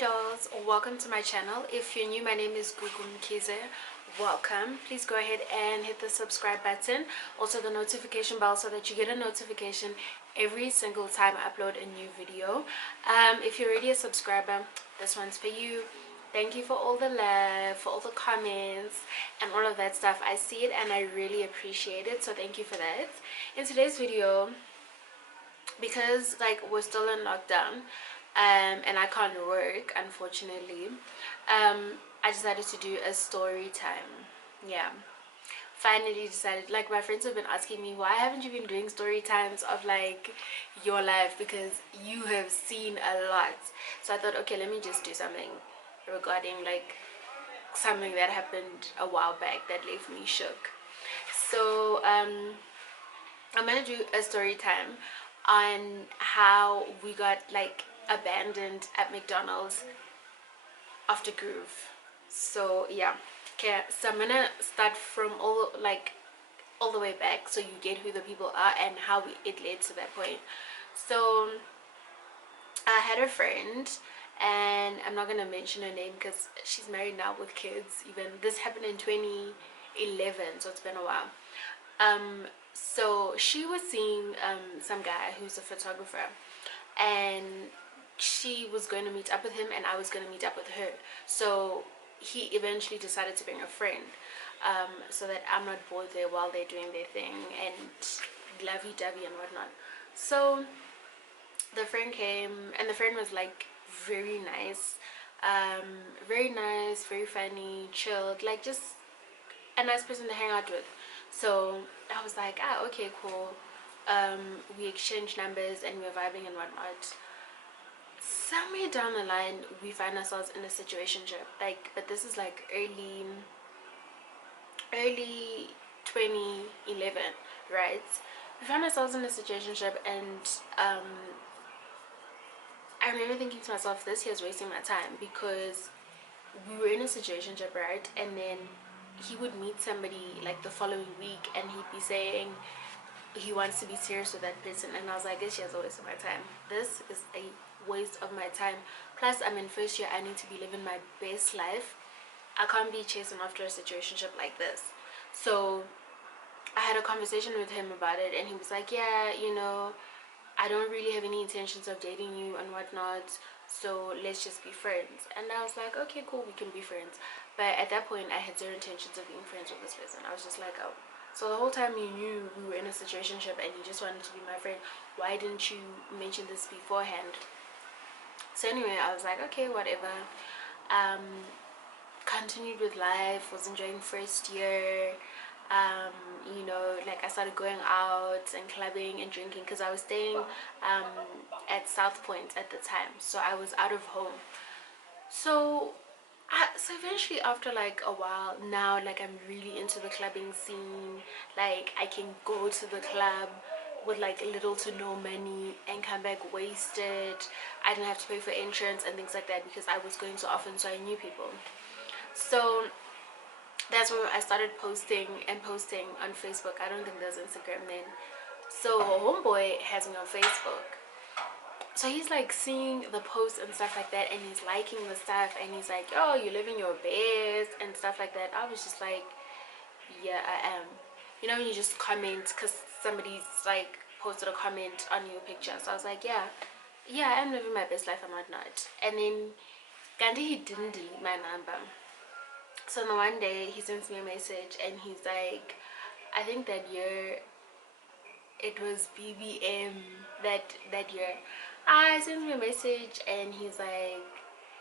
dolls, welcome to my channel. If you're new, my name is Gugu Mkize. Welcome. Please go ahead and hit the subscribe button, also the notification bell, so that you get a notification every single time I upload a new video. If you're already a subscriber, this one's for you. Thank you for all the love, for all the comments and all of that stuff. I see it and I really appreciate it, so thank you for that. In today's video, because we're still in lockdown and I can't work, unfortunately, I decided to do a story time. Yeah, finally decided. My friends have been asking me, why haven't you been doing story times of your life, because you have seen a lot. So I thought, okay, let me just do something regarding something that happened a while back that left me shook. So I'm gonna do a story time on how we got abandoned at McDonald's after Groove. So yeah, okay, so I'm gonna start from all the way back, so you get who the people are and how it led to that point. So I had a friend, and I'm not gonna mention her name because she's married now with kids. Even this happened in 2011, so it's been a while. So she was seeing some guy who's a photographer, and she was going to meet up with him and I was going to meet up with her. So he eventually decided to bring a friend, so that I'm not bored there while they're doing their thing and lovey-dovey and whatnot. So the friend came, and the friend was very nice, very funny, chilled, just a nice person to hang out with. So I was like, okay, cool. We exchanged numbers and we were vibing and whatnot. Somewhere down the line, we find ourselves in a situationship, but this is early 2011, right? We found ourselves in a situationship, and I remember thinking to myself, this here's wasting my time, because we were in a situationship, right? And then he would meet somebody the following week and he'd be saying he wants to be serious with that person, and I was like, this year's a waste of my time. This is a waste of my time. Plus, I'm in first year, I need to be living my best life. I can't be chasing after a situationship like this. So I had a conversation with him about it, and he was like, yeah, I don't really have any intentions of dating you and whatnot, so let's just be friends. And I was like, okay, cool, we can be friends. But at that point, I had zero intentions of being friends with this person. I was just like, oh, so the whole time you knew we were in a situationship and you just wanted to be my friend, why didn't you mention this beforehand? So anyway, I was like, okay, whatever. Continued with life, was enjoying first year. I started going out and clubbing and drinking, because I was staying at South Point at the time, so I was out of home. So eventually, after a while, now I'm really into the clubbing scene. I can go to the club with little to no money and come back wasted. I didn't have to pay for entrance and things like that, because I was going so often, so I knew people. So that's when I started posting on Facebook. I don't think there's Instagram then. So homeboy has me on Facebook. So he's seeing the posts and stuff like that, and he's liking the stuff, and he's like, oh, you're living your best and stuff like that. I was just like, yeah, I am. When you just comment because somebody's posted a comment on your picture. So I was like, yeah, I am living my best life and whatnot. And then Gandhi, he didn't delete my number. So the one day he sends me a message, and he's like, I think that year it was BBM, that year. I sent me a message, and he's like,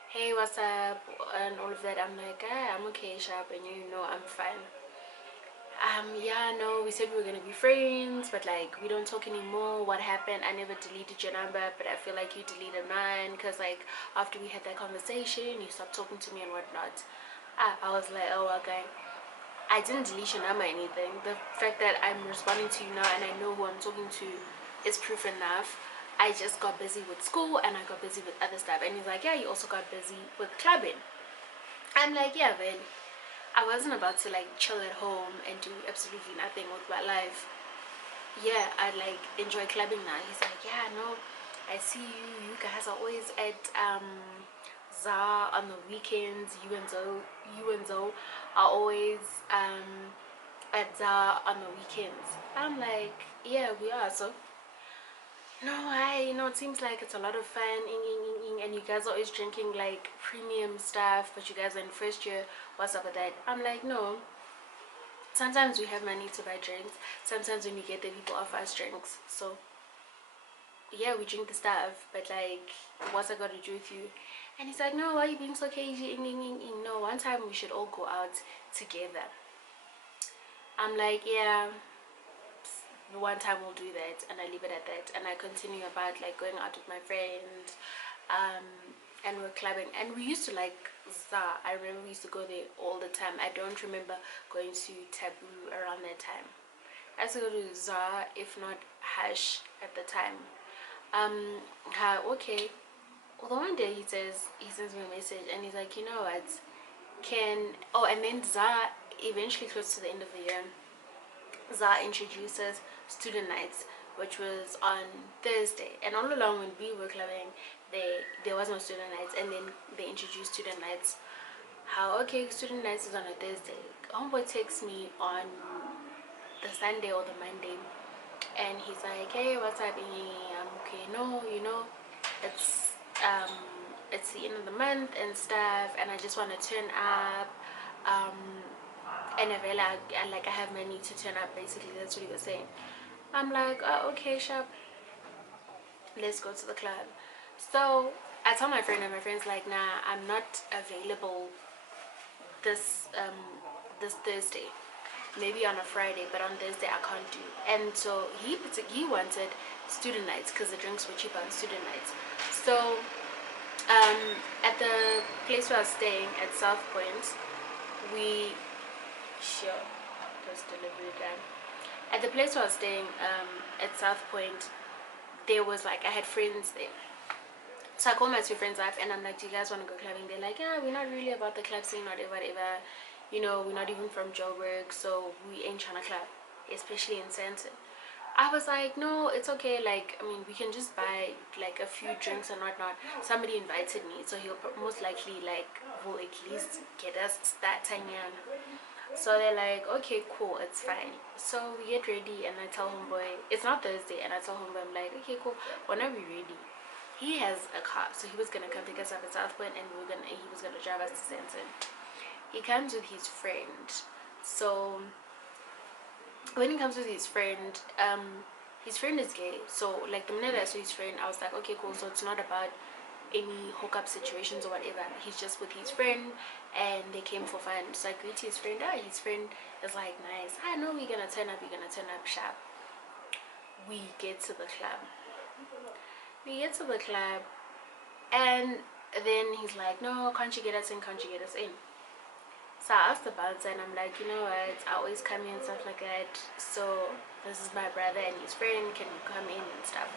hey, what's up, and all of that. I'm like, I'm okay, sharp, and I'm fine. Yeah, no, we said we were gonna be friends, but we don't talk anymore. What happened? I never deleted your number, but I feel like you deleted mine, because after we had that conversation, you stopped talking to me and whatnot. I was like, oh, okay. I didn't delete your number or anything. The fact that I'm responding to you now and I know who I'm talking to is proof enough. I just got busy with school and I got busy with other stuff. And he's like, yeah, you also got busy with clubbing. I'm like, yeah, but I wasn't about to chill at home and do absolutely nothing with my life. Yeah, I enjoy clubbing now. He's like, yeah, no, I see you guys are always at Za on the weekends, you and Zo are always at Za on the weekends. I'm like, yeah, we are. So no, it seems like it's a lot of fun, and you guys are always drinking like premium stuff, but you guys are in first year. What's up with that? I'm like, no. Sometimes we have money to buy drinks. Sometimes when we get there, people offer us drinks. So yeah, we drink the stuff, but like, what's that got to do with you? And he's like, no, why are you being so cagey? No, one time we should all go out together. I'm like, yeah, one time we'll do that, and I leave it at that, and I continue about like going out with my friends, and we're clubbing, and we used to like Za. I remember we used to go there all the time. I don't remember going to Taboo around that time. I used to go to Za, if not Hash at the time. Okay. Although one day he sends me a message and he's like, you know what, and then Za, eventually close to the end of the year, Za introduces student nights, which was on Thursday. And all along when we were clubbing, there was no student nights, and then they introduced student nights. How, okay, student nights is on a Thursday. Homeboy texts me on the Sunday or the Monday, and he's like, hey, what's up? I'm okay. No, it's it's the end of the month and stuff, and I just want to turn up, and I have money to turn up. Basically, that's what he was saying. I'm like, oh, okay, sharp, let's go to the club. So I tell my friend, and my friend's like, nah, I'm not available this Thursday, maybe on a Friday, but on Thursday I can't do. And so he wanted student nights because the drinks were cheaper on student nights. So at the place where I was staying at South Point, just delivery done. At the place where I was staying at South Point, there was like, I had friends there. So I called my two friends up and I'm like, do you guys want to go clubbing? They're like, yeah, we're not really about the club scene or whatever. We're not even from Joburg, so we ain't trying to club, especially in Sandton. I was like, no, it's okay. Like, I mean, we can just buy like a few drinks and whatnot. Somebody invited me, so he'll most likely will at least get us that tanyan. So they're like, okay, cool, it's fine. So we get ready, and I tell homeboy, it's not Thursday, and I tell homeboy, I'm like, okay, cool, when are we ready? He has a car, so he was gonna come pick us up at South Point, and he was gonna drive us to Sandton. He comes with his friend. So when he comes with his friend is gay. So like the minute I saw his friend, I was like, okay, cool, so it's not about any hookup situations or whatever. He's just with his friend and they came for fun. So I greet his friend. His friend is like, nice, I know we're gonna turn up sharp. We get to the club, and then he's like, no, can't you get us in? So I asked the bouncer, and I'm like, you know what, I always come in and stuff like that, so this is my brother and his friend, can you come in and stuff?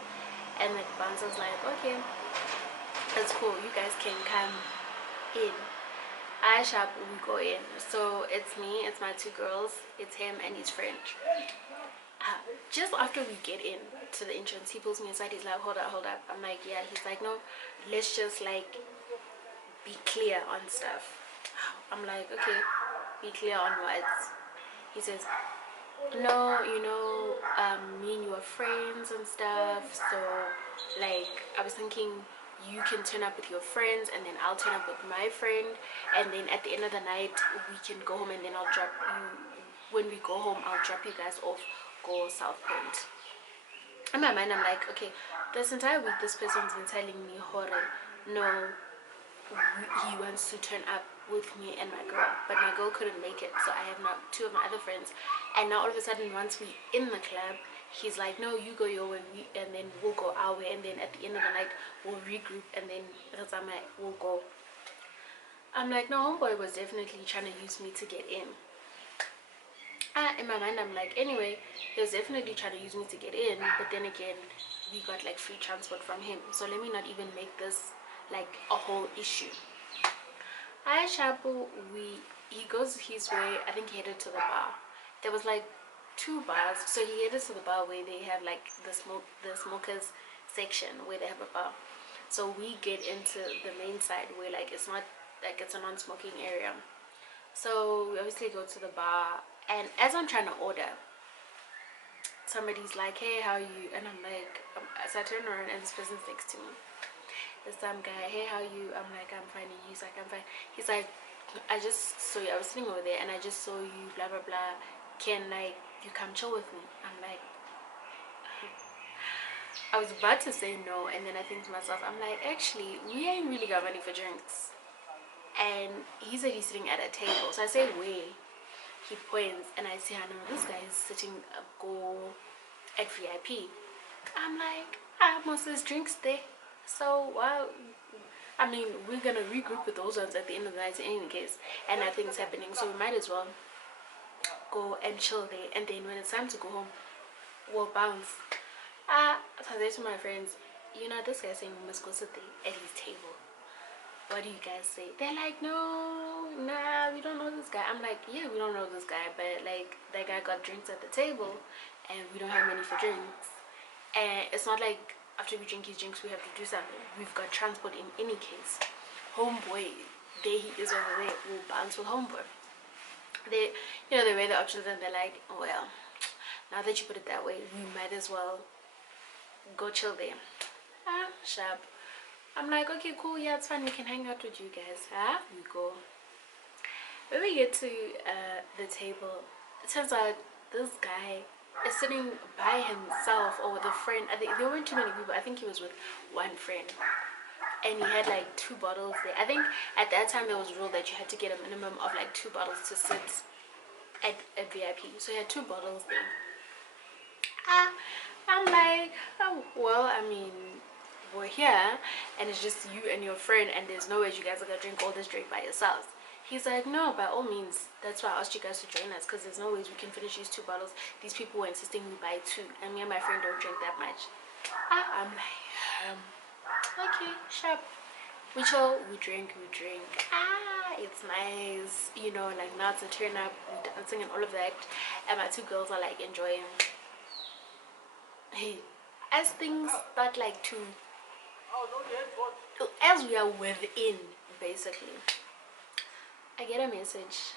And the bouncer's like, okay, that's cool, you guys can come in. I shop, we go in. So it's me, it's my two girls, it's him and his friend. Just after we get in to the entrance, he pulls me aside, he's like, hold up. I'm like, yeah. He's like, no, let's just like be clear on stuff. I'm like, okay, be clear on what? He says, no, me and you are friends and stuff, so like I was thinking you can turn up with your friends and then I'll turn up with my friend, and then at the end of the night we can go home, and then I'll drop you. When we go home, I'll drop you guys off, go South Point. In my mind, I'm like, okay, this entire week this person's been telling me, Hore, no, he wants to turn up with me and my girl, but my girl couldn't make it, so I have not two of my other friends. And now all of a sudden, once we in the club, he's like, no, you go your way, and then we'll go our way, and then at the end of the night we'll regroup, and then we'll go. I'm like, no, homeboy was definitely trying to use me to get in. In my mind, I'm like, anyway, he was definitely trying to use me to get in, but then again, we got like free transport from him, so let me not even make this like a whole issue. Shabu, he goes his way. I think he headed to the bar. There was like 2 bars, so he headed to the bar where they have like the smokers section where they have a bar. So we get into the main side where like it's not like it's a non-smoking area. So we obviously go to the bar, and as I'm trying to order, somebody's like, hey, how are you? And I'm like, so I turn around and this person's next to me. This some guy, hey, how are you? I'm like, I'm fine. And he's like, I'm fine. He's like, I just saw you. I was sitting over there and I just saw you, blah, blah, blah. Can like you come chill with me? I'm like, I was about to say no, and then I think to myself, I'm like, actually, we ain't really got money for drinks. And he said he's sitting at a table. So I say, where? He points, and I see, I know this guy is sitting go at VIP. I'm like, I almost there's drinks there. So, well, I mean, we're gonna regroup with those ones at the end of the night in any case, and nothing's happening. So we might as well go and chill there. And then when it's time to go home, we'll bounce. So I said to my friends, you know, this guy's saying we must go sit there at his table. What do you guys say? They're like, no, nah, we don't know this guy. I'm like, yeah, we don't know this guy, but like that guy got drinks at the table and we don't have money for drinks. And it's not like after we drink his drinks we have to do something. We've got transport in any case. Homeboy, there he is over there. We'll bounce with homeboy. They, you know, they weigh the options and they're like, oh, well, now that you put it that way, we might as well go chill there. Sharp. I'm like, okay, cool, yeah, it's fine, we can hang out with you guys. We go. When we get to the table, it turns out this guy is sitting by himself or with a friend. I think there weren't too many people. I think he was with one friend. And he had like 2 bottles there. I think at that time there was a rule that you had to get a minimum of like 2 bottles to sit at VIP. So he had 2 bottles there. I'm like, oh, well, I mean, we're here and it's just you and your friend and there's no way you guys are gonna drink all this drink by yourselves. He's like, no, by all means, that's why I asked you guys to join us, because there's no ways we can finish these 2 bottles. These people were insisting we buy 2 and me and my friend don't drink that much. I'm like, okay, sharp. We chill, we drink. It's nice, you know, like now it's a turn up, we're dancing and all of that, and my 2 girls are like enjoying. Hey, as things start like to, as we are within, basically, I get a message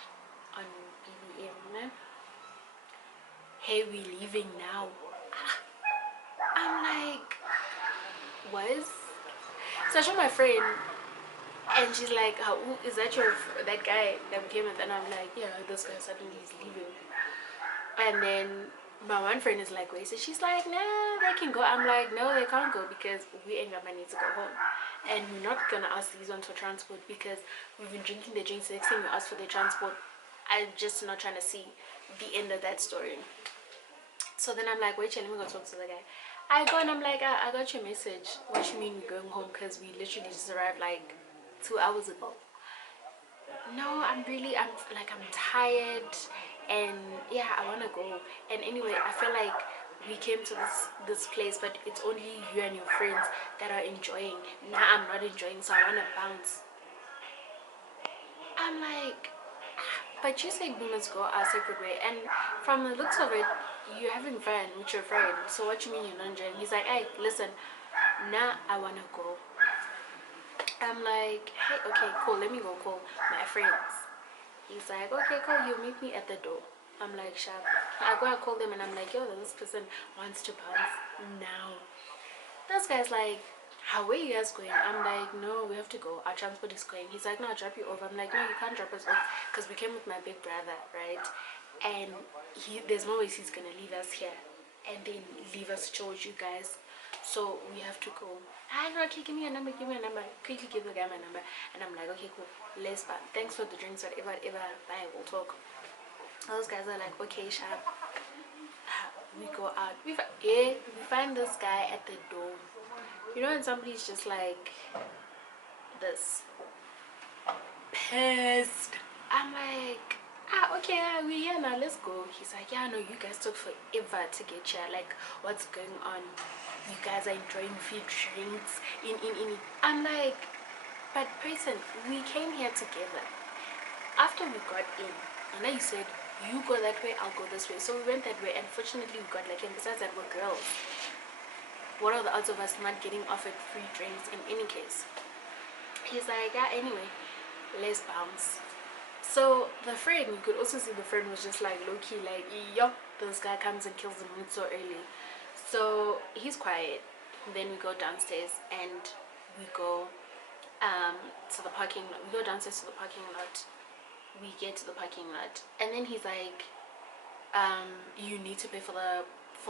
on BBM. Hey, we leaving now. I'm like, what? So I show my friend, and she's like, "How is that that guy that came with?" And I'm like, yeah, this guy suddenly is leaving. And then my one friend is like, wait, so she's like, nah, they can go. I'm like, no, they can't go because we ain't got money to go home. And we're not gonna ask these ones for transport because we've been drinking their drinks. The next time we ask for their transport, I'm just not trying to see the end of that story. So then I'm like, wait, let me go talk to the guy. I go and I'm like, I got your message. What you mean we're going home? Because we literally just arrived like 2 hours ago. No, I'm tired, and yeah, I want to go. And anyway, I feel like we came to this place, but it's only you and your friends that are enjoying. Now I'm not enjoying, so I want to bounce. I'm like, but you said we must go our separate way, and from the looks of it, you're having fun with your friend. So what you mean you're not enjoying? He's like, hey, listen, now I want to go. I'm like, hey, okay, cool, let me go call my friends. He's like, okay, cool, you meet me at the door. I'm like, sharp. I go and call them and I'm like, yo, this person wants to bounce now. This guy's like, how are you guys going? I'm like, no, we have to go. Our transport is going. He's like, no, I'll drop you off. I'm like, no, you can't drop us off because we came with my big brother, right? And there's no ways he's going to leave us here and then leave us to chill with you guys. So we have to go. I know, okay, give me a number. Quickly give the guy my number. And I'm like, okay, cool, let's buy. Thanks for the drinks, whatever, bye, we'll talk. Those guys are like, okay, sharp. We go out. We find this guy at the door. You know when somebody's just like this, pissed. I'm like, okay, we're here now, let's go. He's like, yeah, no, you guys took forever to get here. Like, what's going on? You guys are enjoying free drinks in. I'm like, but person, we came here together. After we got in, and then he said, you go that way, I'll go this way. So we went that way, and fortunately we got like, and besides that, we're girls. what are the odds of us not getting offered free drinks in any case? He's like, yeah, anyway, let's bounce. So the friend, you could also see the friend was just like low-key like, yo, this guy comes and kills the mood so early. So he's quiet. Then we go downstairs and we go to the parking lot. We go downstairs to the parking lot. We get to the parking lot and then he's like, you need to pay for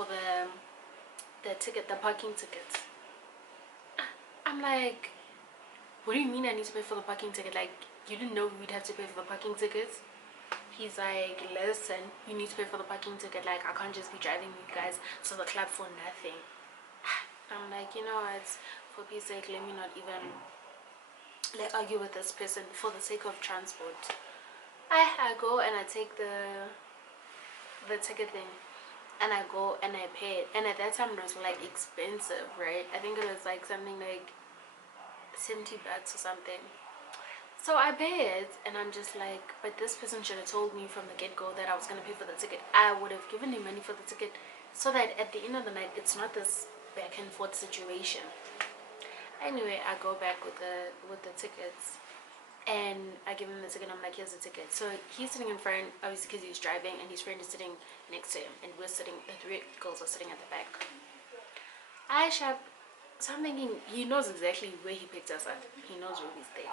the ticket, the parking ticket. I'm like, what do you mean I need to pay for the parking ticket? Like, you didn't know we'd have to pay for the parking tickets? He's like, listen, you need to pay for the parking ticket. Like, I can't just be driving you guys to the club for nothing. I'm like, you know what, for peace sake, let me not even argue with this person for the sake of transport. I go and I take the ticket thing and I go and I pay it, and at that time it was like expensive, right? I think it was like something like 70 bucks or something. So I pay it and I'm just like, but this person should have told me from the get-go that I was going to pay for the ticket. I would have given him money for the ticket so that at the end of the night it's not this back and forth situation. Anyway, I go back with the tickets and I give him the ticket. I'm like, here's the ticket. So he's sitting in front, obviously because he was driving, and his friend is sitting next to him, and we're sitting, the three girls are sitting at the back. So I'm thinking he knows exactly where he picked us up. He knows where we stay.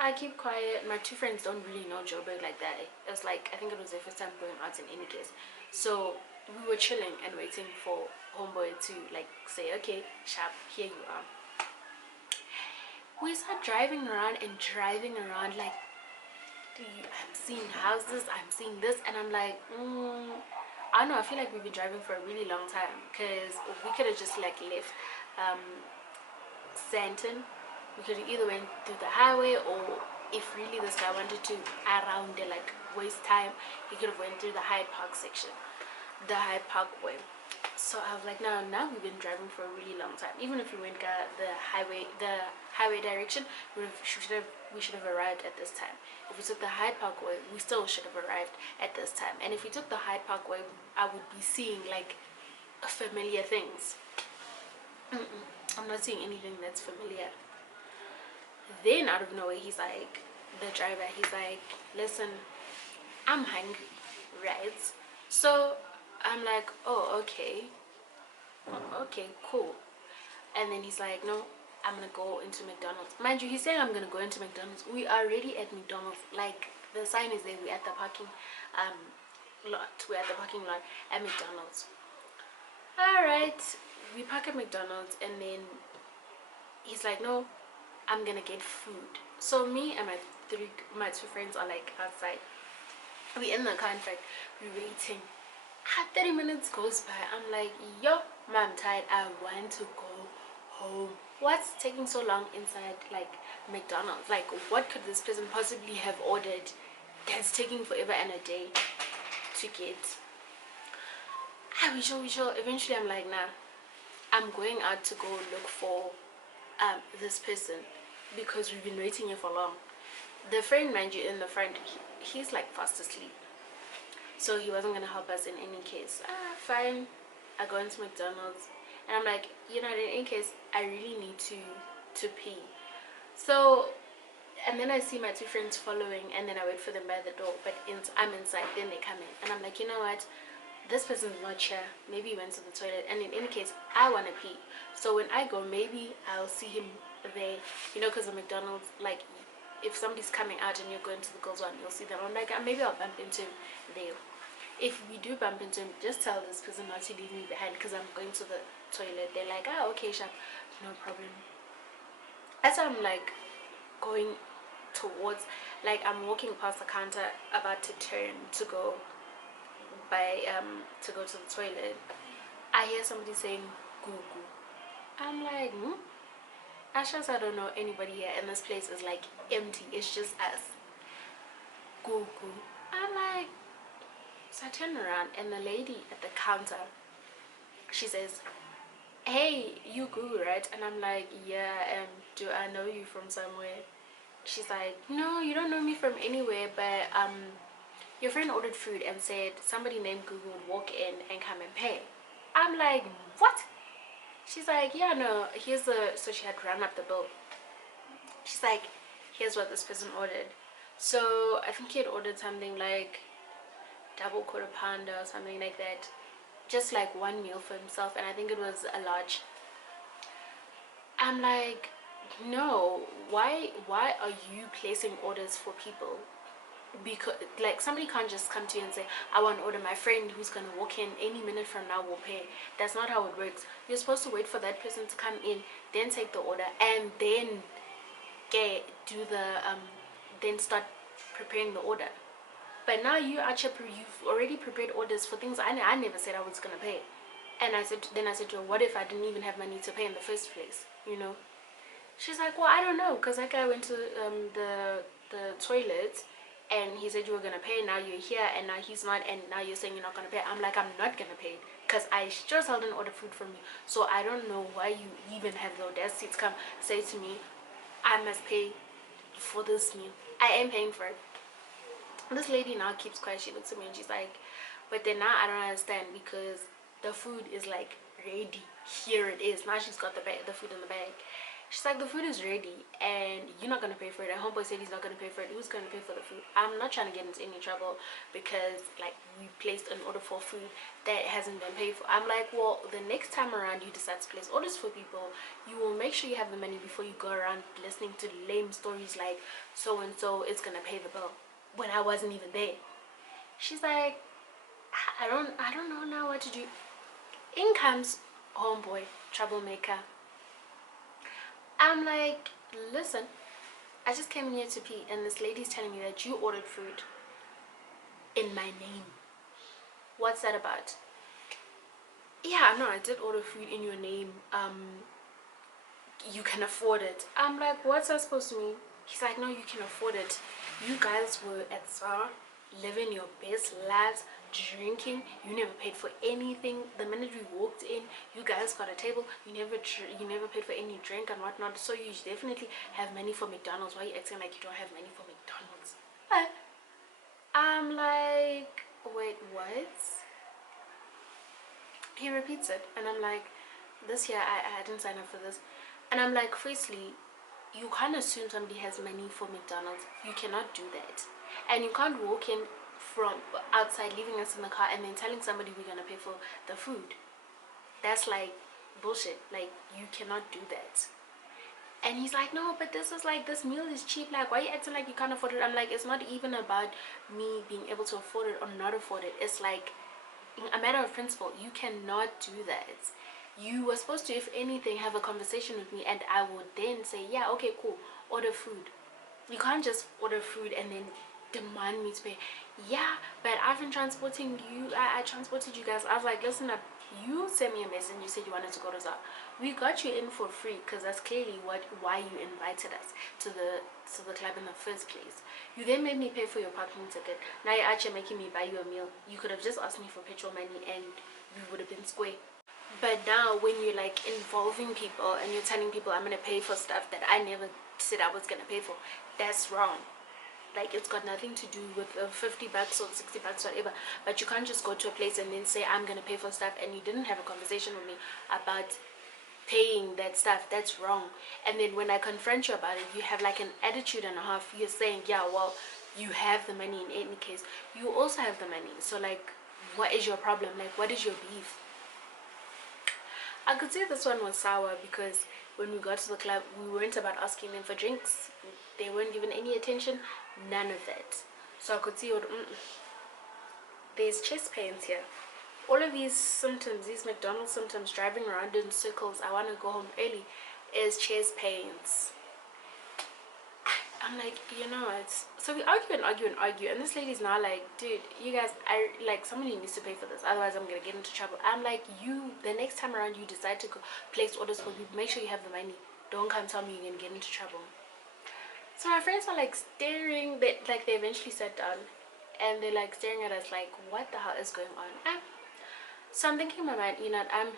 I keep quiet. My two friends don't really know Joburg like that. It was like, I think it was their first time going out in any case. So we were chilling and waiting for homeboy to like say, okay, sharp, here you are. We start driving around like, I'm seeing houses, I'm seeing this, and I'm like, I don't know, I feel like we've been driving for a really long time, because we could have just like left Santon. We could have either went through the highway, or if really this guy wanted to around there, like waste time, he could have went through the Hyde Park section, the Hyde Park way. So I was like, now we've been driving for a really long time. Even if we went the highway direction, we should have arrived at this time. If we took the Hyde Park way, we still should have arrived at this time. And if we took the Hyde Park way, I would be seeing like familiar things. I'm not seeing anything that's familiar. Then out of nowhere, he's like, the driver, he's like, listen, I'm hungry, right? So I'm like, oh, okay, cool. And then he's like, no, I'm gonna go into McDonald's. Mind you, he's saying I'm gonna go into McDonald's. We are already at McDonald's. Like, the sign is there. We're at the parking lot. We're at the parking lot at McDonald's. All right, we park at McDonald's, and then he's like, no, I'm gonna get food. So me and my two friends are like outside. We in the car, in fact, we're waiting. 30 minutes goes by. I'm like, yo, I'm tired. I want to go home. What's taking so long inside like McDonald's? Like, what could this person possibly have ordered that's taking forever and a day to get? We sure. Eventually I'm like, nah, I'm going out to go look for this person, because we've been waiting here for long. The friend, mind you, in the front, he's like fast asleep, so he wasn't gonna help us in any case. Fine. I go into McDonald's and I'm like, you know, in any case, I really need to pee. So, and then I see my two friends following, and then I wait for them by the door, but I'm inside. Then they come in, and I'm like, you know what, this person's not here. Maybe he went to the toilet, and in any case, I want to pee. So when I go, maybe I'll see him there, you know, because of McDonald's, like, if somebody's coming out and you're going to the girls' one, you'll see them. I'm like, maybe I'll bump into him there. If we do bump into him, just tell this person not to leave me behind, because I'm going to the toilet. They're like, okay, sharp, no problem. As I'm like going towards, like, I'm walking past the counter, about to turn to go to go to the toilet, I hear somebody saying goo goo. I'm like, Asha's, I don't know anybody here, and this place is like empty. It's just us. Goo goo. I'm like, so I turn around, and the lady at the counter, she says, hey, you Goo, right? And I'm like, yeah, and do I know you from somewhere? She's like, no, you don't know me from anywhere, but your friend ordered food and said somebody named Google would walk in and come and pay. I'm like, what? She's like, yeah, no, here's the, so she had run up the bill. She's like, here's what this person ordered. So I think he had ordered something like double quarter pounder or something like that, just like one meal for himself, and I think it was a large. I'm like, no, why are you placing orders for people? Because like somebody can't just come to you and say, I want to order. My friend who's gonna walk in any minute from now will pay. That's not how it works. You're supposed to wait for that person to come in, then take the order, and then do the then start preparing the order. But now you actually you've already prepared orders for things I never said I was gonna pay. And I said to her, what if I didn't even have money to pay in the first place, you know? She's like, well, I don't know, because that guy went to the toilet and he said you were gonna pay. Now you're here and now he's not, and now you're saying you're not gonna pay. I'm like, I'm not gonna pay because I just held an order food from you. So I don't know why you even have the audacity to come say to me, I must pay for this meal. I am paying for it. This lady now keeps quiet. She looks at me and she's like, but then now I don't understand, because the food is like ready. Here it is. Now she's got the food in the bag. She's like, the food is ready and you're not gonna pay for it. And homeboy said he's not gonna pay for it. Who's gonna pay for the food? I'm not trying to get into any trouble because like we placed an order for food that hasn't been paid for. I'm like, well, the next time around you decide to place orders for people, you will make sure you have the money before you go around listening to lame stories like so and so is gonna pay the bill when I wasn't even there. She's like, I don't know now what to do. In comes homeboy, troublemaker. I'm like, listen, I just came here to pee and this lady's telling me that you ordered food in my name. What's that about? Yeah, no, I did order food in your name. You can afford it. I'm like, what's that supposed to mean? He's like, no, you can afford it. You guys were at SAR living your best lives, drinking. You never paid for anything. The minute we walked in, you guys got a table. You never paid for any drink and whatnot. So you definitely have money for McDonald's. Why are you acting like you don't have money for McDonald's? I'm like, wait, what? He repeats it and I'm like, this year I didn't sign up for this. And I'm like, firstly, you can't assume somebody has money for McDonald's. You cannot do that. And you can't walk in from outside, leaving us in the car, and then telling somebody we're gonna pay for the food. That's like bullshit. Like, you cannot do that. And he's like, no, but this is like, this meal is cheap. Like, why are you acting like you can't afford it? I'm like, it's not even about me being able to afford it or not afford it. It's like a matter of principle. You cannot do that. You were supposed to, if anything, have a conversation with me, and I would then say, yeah, okay, cool, order food. You can't just order food and then demand me to pay. Yeah, but I've been transporting you. I transported you guys. I was like, listen up. You sent me a message. You said you wanted to go to Zara. We got you in for free because that's clearly why you invited us to the club in the first place. You then made me pay for your parking ticket. Now you're actually making me buy you a meal. You could have just asked me for petrol money and we would have been square. But now when you're like involving people and you're telling people I'm gonna pay for stuff that I never said I was gonna pay for, that's wrong. Like, it's got nothing to do with $50 or $60, whatever. But you can't just go to a place and then say I'm gonna pay for stuff and you didn't have a conversation with me about paying that stuff. That's wrong. And then when I confront you about it, you have like an attitude and a half. You're saying, yeah, well, you have the money in any case. You also have the money. So like, what is your problem? Like, what is your beef? I could say this one was sour because when we got to the club, we weren't about asking them for drinks. They weren't given any attention, none of that. So I could see what there's chest pains here. All of these symptoms, these McDonald's symptoms, driving around in circles, I want to go home early, is chest pains. I'm like, you know, it's so we argue and argue and argue, and this lady's now like, dude, you guys, I like, somebody needs to pay for this, otherwise I'm gonna get into trouble. I'm like, you, the next time around you decide to go place orders for people, make sure you have the money. Don't come tell me you're gonna get into trouble. So my friends are like staring. They eventually sat down and they're like staring at us like, what the hell is going on? So I'm thinking in my mind, you know, I'm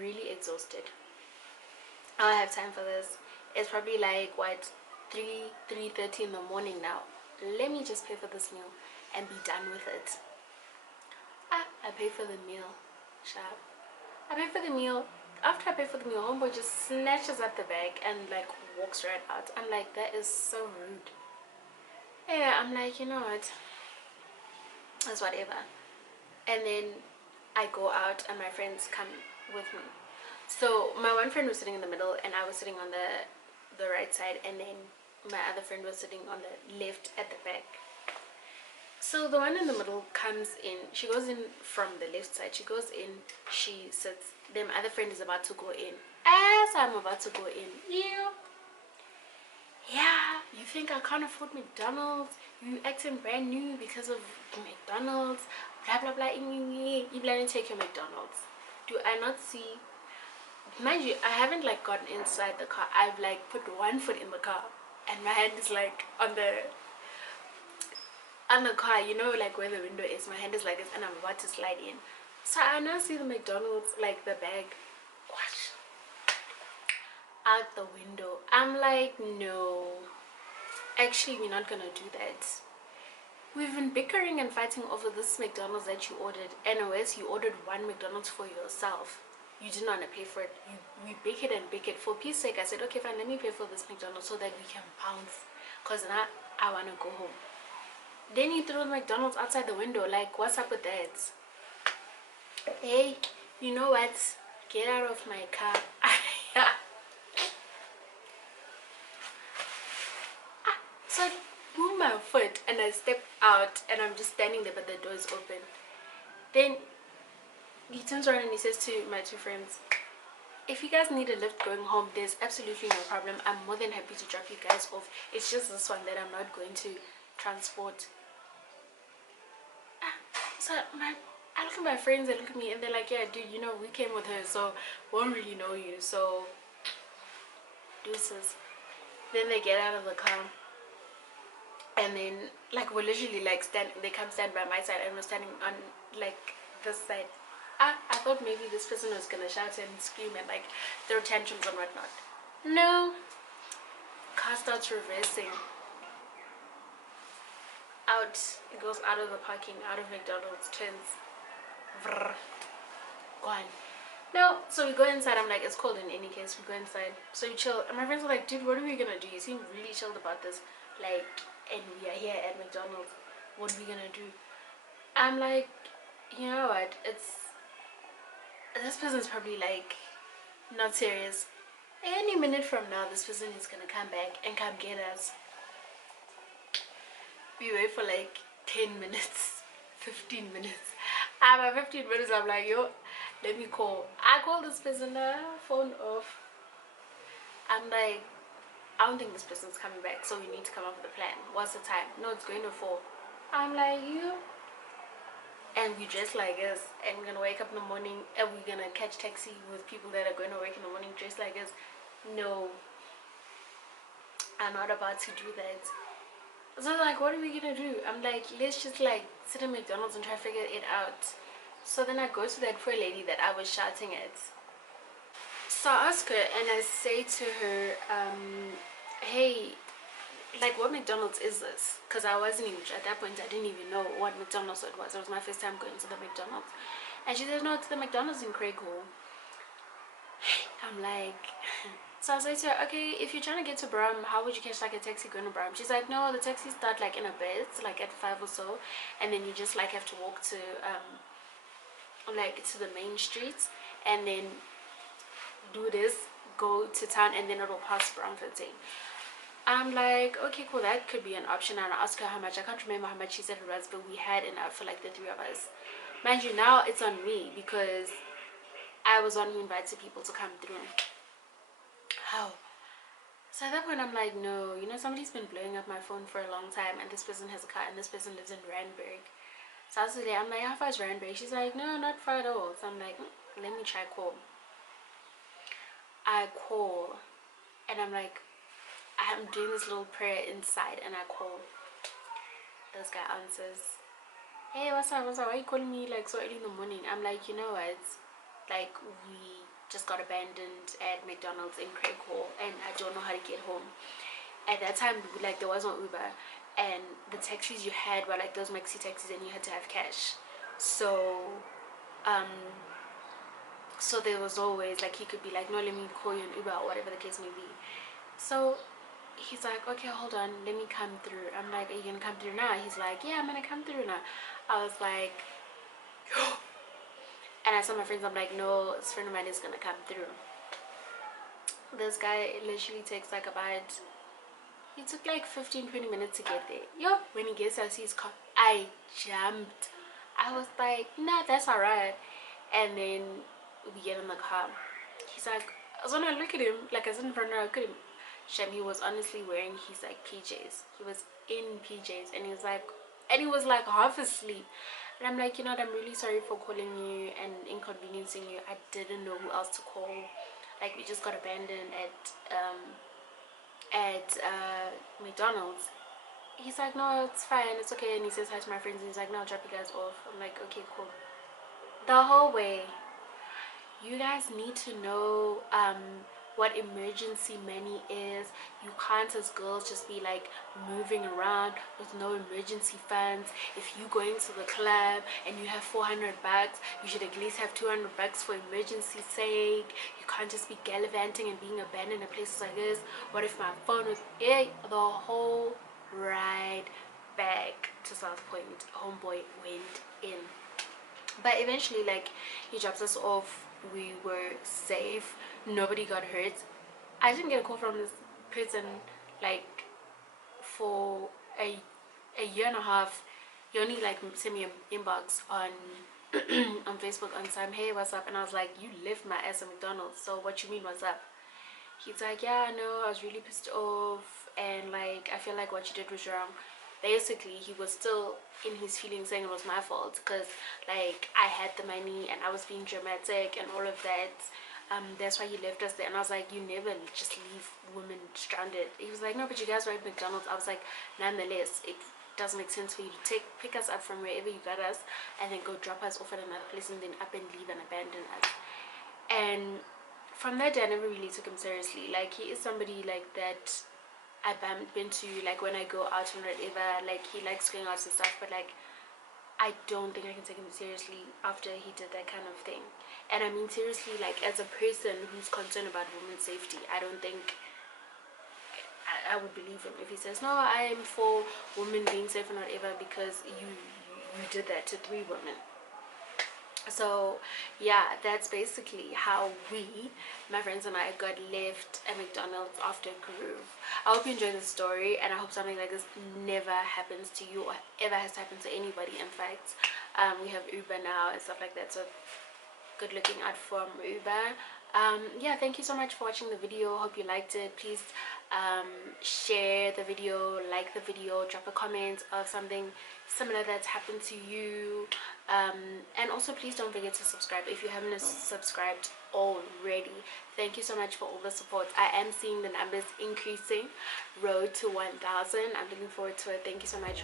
really exhausted. I don't have time for this. It's probably like what, 3:30 in the morning now. Let me just pay for this meal and be done with it. I pay for the meal. Sharp. I pay for the meal. after I pay for the meal, homeboy just snatches at the bag and like walks right out. I'm like, that is so rude. Yeah, I'm like, you know what? That's whatever. And then I go out and my friends come with me. So my one friend was sitting in the middle and I was sitting on the right side, and then my other friend was sitting on the left at the back. So the one in the middle comes in. She goes in from the left side. She goes in. She sits. Then my other friend is about to go in. As I'm about to go in, yeah, you think I can't afford McDonald's? You acting brand new because of McDonald's? Blah blah blah. You planning to take your McDonald's? Do I not see? Mind you, I haven't like gotten inside the car. I've like put one foot in the car, and my hand is like on the car, you know, like where the window is. My hand is like this and I'm about to slide in. So I now see the McDonald's, like the bag, watch, out the window. I'm like, no, actually we're not gonna do that. We've been bickering and fighting over this McDonald's that you ordered. Anyways, you ordered one McDonald's for yourself. You didn't want to pay for it. We bickered and bickered. For peace sake, I said, okay fine, let me pay for this McDonald's so that we can bounce, because now I want to go home. Then you threw the McDonald's outside the window. Like, what's up with that? Hey, you know what? Get out of my car. So I move my foot and I step out and I'm just standing there, but the door is open. Then he turns around and he says to my two friends, if you guys need a lift going home, there's absolutely no problem. I'm more than happy to drop you guys off. It's just this one that I'm not going to transport. So I look at my friends, they look at me and they're like, yeah dude, you know, we came with her, so won't really know you, so deuces. Then they get out of the car and then like we're literally like they come stand by my side and we're standing on like this side. I thought maybe this person was gonna shout and scream and like throw tantrums and whatnot. No, car starts reversing out. It goes out of the parking, out of McDonald's, turns, vrr, gone. No, so we go inside. I'm like, it's cold in any case. We go inside, so we chill. And my friends are like, dude, what are we gonna do? You seem really chilled about this, like, and we are here at McDonald's. What are we gonna do? I'm like, you know what? This person's probably like not serious. Any minute from now, this person is gonna come back and come get us. We wait for like 10 minutes, 15 minutes. After 15 minutes, I'm like, yo, let me call. I call this person, phone off. I'm like, I don't think this person's coming back, so we need to come up with a plan. What's the time? No, it's going to 4. I'm like, you? And we dress like us, and we're gonna wake up in the morning and we're gonna catch taxi with people that are going to work in the morning dressed like us. No, I'm not about to do that. So like, what are we gonna do? I'm like, let's just like sit at McDonald's and try to figure it out. So then I go to that poor lady that I was shouting at. So I ask her and I say to her, hey, like, what McDonald's is this? Because I wasn't even, at that point I didn't even know what McDonald's it was. It was my first time going to the McDonald's. And she said, no, it's the McDonald's in Craig Hall. I'm like, so I say to her, okay, if you're trying to get to Brum, how would you catch like a taxi going to Brum? She's like, no, the taxis start like in a bit, like at 5 or so, and then you just like have to walk to like to the main streets and then do this, go to town, and then it'll pass Bromfontein. I'm like, okay, cool, that could be an option. And I asked her how much. I can't remember how much she said it was, but we had enough for like the 3 of us. Mind you, now it's on me because I was one who invited people to come through. How? So at that point I'm like, no, you know, somebody's been blowing up my phone for a long time, and this person has a car and this person lives in Randburg. So I was like, I'm like, how far is Randburg? She's like, no, not far at all. So I'm like, let me try call. I call and I'm like, I'm doing this little prayer inside, and I call. This guy answers, hey, what's up, why are you calling me like so early in the morning? I'm like, you know what, like, we just got abandoned at McDonald's in Craig Hall and I don't know how to get home. At that time, like, there was no Uber, and the taxis you had were like those maxi taxis and you had to have cash. So So there was always like, he could be like, no, let me call you an Uber or whatever the case may be. So he's like, okay, hold on, let me come through. I'm like, are you gonna come through now? He's like, yeah, I'm gonna come through now. I was like, and I told my friends, I'm like, no, this friend of mine is gonna come through. This guy literally takes like about, he took like 15-20 minutes to get there. Yo, when he gets there, I see his car, I jumped. I was like, nah, that's alright. And then we get in the car. He's like, so when I look at him, like I was in front of him, I look at him. Shem, he was honestly wearing his like PJs. He was in PJs, and he was like half asleep. And I'm like, you know what, I'm really sorry for calling you and inconveniencing you. I didn't know who else to call. Like, we just got abandoned at McDonald's. He's like, no, it's fine, it's okay. And he says hi to my friends, and he's like, no, I'll drop you guys off. I'm like, okay, cool. The whole way, you guys need to know what emergency money is. You can't, as girls, just be like moving around with no emergency funds. If you go into the club and you have 400 bucks, you should at least have 200 bucks for emergency sake. You can't just be gallivanting and being abandoned in places like this. What if my phone was the whole ride back to South Point, homeboy went in. But eventually, like, he drops us off. We were safe, nobody got hurt. I didn't get a call from this person like for a year and a half. He only like sent me an inbox on on Facebook on time, hey, what's up? And I was like, you left my ass at McDonald's, so what you mean, what's up? He's like, yeah, I know, I was really pissed off, and like, I feel like what you did was wrong. Basically, he was still in his feelings, saying it was my fault because like I had the money and I was being dramatic and all of that. That's why he left us there. And I was like, you never just leave women stranded. He was like, no, but you guys were at McDonald's. I was like, nonetheless, it doesn't make sense for you to pick us up from wherever you got us and then go drop us off at another place and then up and leave and abandon us. And from that day, I never really took him seriously. Like, he is somebody like that I bumped into, like, when I go out and whatever. Like, he likes going out and stuff, but like, I don't think I can take him seriously after he did that kind of thing. And I mean seriously, like, as a person who's concerned about women's safety, I don't think I would believe him if he says, no, I am for women being safe and whatever because you did that to 3 women. So yeah, that's basically how my friends and I got left at McDonald's after Groove. I hope you enjoyed the story, and I hope something like this never happens to you or ever has happened to anybody. In fact, we have Uber now and stuff like that, so good looking out from Uber. Yeah, thank you so much for watching the video. Hope you liked it. Please share the video, like the video, drop a comment of something similar that's happened to you, and also please don't forget to subscribe if you haven't subscribed already. Thank you so much for all the support. I am seeing the numbers increasing, road to 1,000. I'm looking forward to it. Thank you so much.